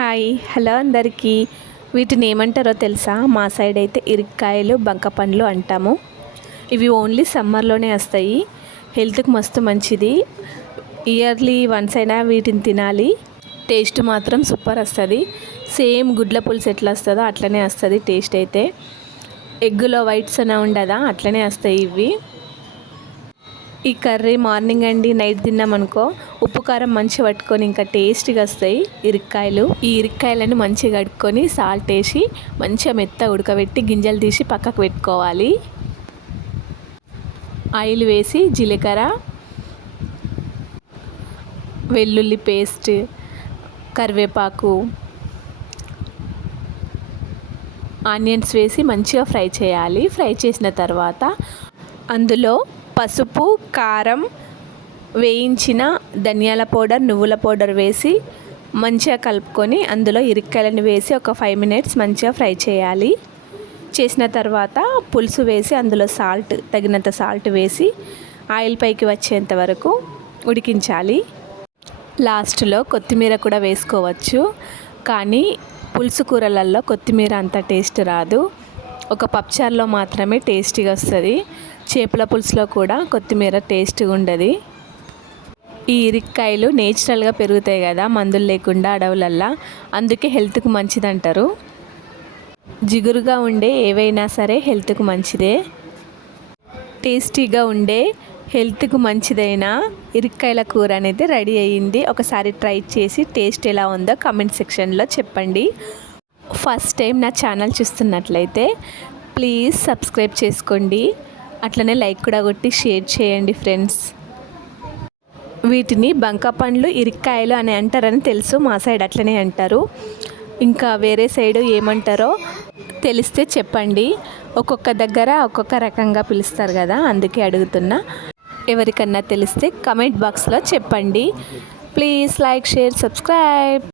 Hi hello అందరికీ. వీటిని ఏమంటారో తెలుసా? మా సైడ్ అయితే ఇరిక్కాయలు బంక పండ్లు అంటాము. ఇవి ఓన్లీ సమ్మర్లోనే వస్తాయి. హెల్త్కి మస్తు మంచిది. ఇయర్లీ వన్స్ అయినా వీటిని తినాలి. టేస్ట్ మాత్రం సూపర్ వస్తుంది. సేమ్ గుడ్ల పులుసు ఎట్లా వస్తుందో అట్లనే వస్తుంది టేస్ట్ అయితే. ఎగ్గులో వైట్స్ అనే ఉండదా, అట్లనే వస్తాయి ఇవి. ఈ కర్రీ మార్నింగ్ అండి నైట్ తిన్నామనుకో ఉప్పు కారం మంచిగా పట్టుకొని ఇంకా టేస్టీగా వస్తాయి ఇరిక్కాయలు. ఈ ఇరిక్కాయలను మంచిగా కడుక్కొని సాల్ట్ వేసి మంచిగా మెత్త ఉడకబెట్టి గింజలు తీసి పక్కకు పెట్టుకోవాలి. ఆయిల్ వేసి జీలకర్ర, వెల్లుల్లి పేస్ట్, కరివేపాకు, ఆనియన్స్ వేసి మంచిగా ఫ్రై చేయాలి. ఫ్రై చేసిన తర్వాత అందులో పసుపు, కారం, వేయించిన ధనియాల పౌడర్, నువ్వుల పౌడర్ వేసి మంచిగా కలుపుకొని అందులో ఇరిక్కాయలను వేసి ఒక 5 minutes మంచిగా ఫ్రై చేయాలి. చేసిన తర్వాత పులుసు వేసి అందులో తగినంత సాల్ట్ వేసి ఆయిల్ పైకి వచ్చేంత వరకు ఉడికించాలి. లాస్ట్లో కొత్తిమీర కూడా వేసుకోవచ్చు, కానీ పులుసు కూరలలో కొత్తిమీర అంత టేస్ట్ రాదు. ఒక పప్పుచారులో మాత్రమే టేస్టీగా వస్తుంది. చేపల పులుసులో కూడా కొత్తిమీర టేస్ట్గా ఉండదు. ఈ ఇరిక్కాయలు నేచురల్గా పెరుగుతాయి కదా, మందులు లేకుండా అడవులల్లో, అందుకే హెల్త్కి మంచిది అంటారు. జిగురుగా ఉండే ఏవైనా సరే హెల్త్కి మంచిదే. టేస్టీగా ఉండే హెల్త్కు మంచిదైన ఇరిక్కాయల కూర అనేది రెడీ అయ్యింది. ఒకసారి ట్రై చేసి టేస్ట్ ఎలా ఉందో కామెంట్ సెక్షన్లో చెప్పండి. ఫస్ట్ టైం నా ఛానల్ చూస్తున్నట్లయితే ప్లీజ్ సబ్స్క్రైబ్ చేసుకోండి. అట్లనే లైక్ కూడా కొట్టి షేర్ చేయండి ఫ్రెండ్స్. వీటిని బంకపండ్లు, ఇరిక్కాయలు అని అంటారని తెలుసు, మా సైడ్ అట్లనే అంటారు. ఇంకా వేరే సైడు ఏమంటారో తెలిస్తే చెప్పండి. ఒక్కొక్క దగ్గర ఒక్కొక్క రకంగా పిలుస్తారు కదా, అందుకే అడుగుతున్నా. ఎవరికన్నా తెలిస్తే కమెంట్ బాక్స్లో చెప్పండి. Please like, share, subscribe.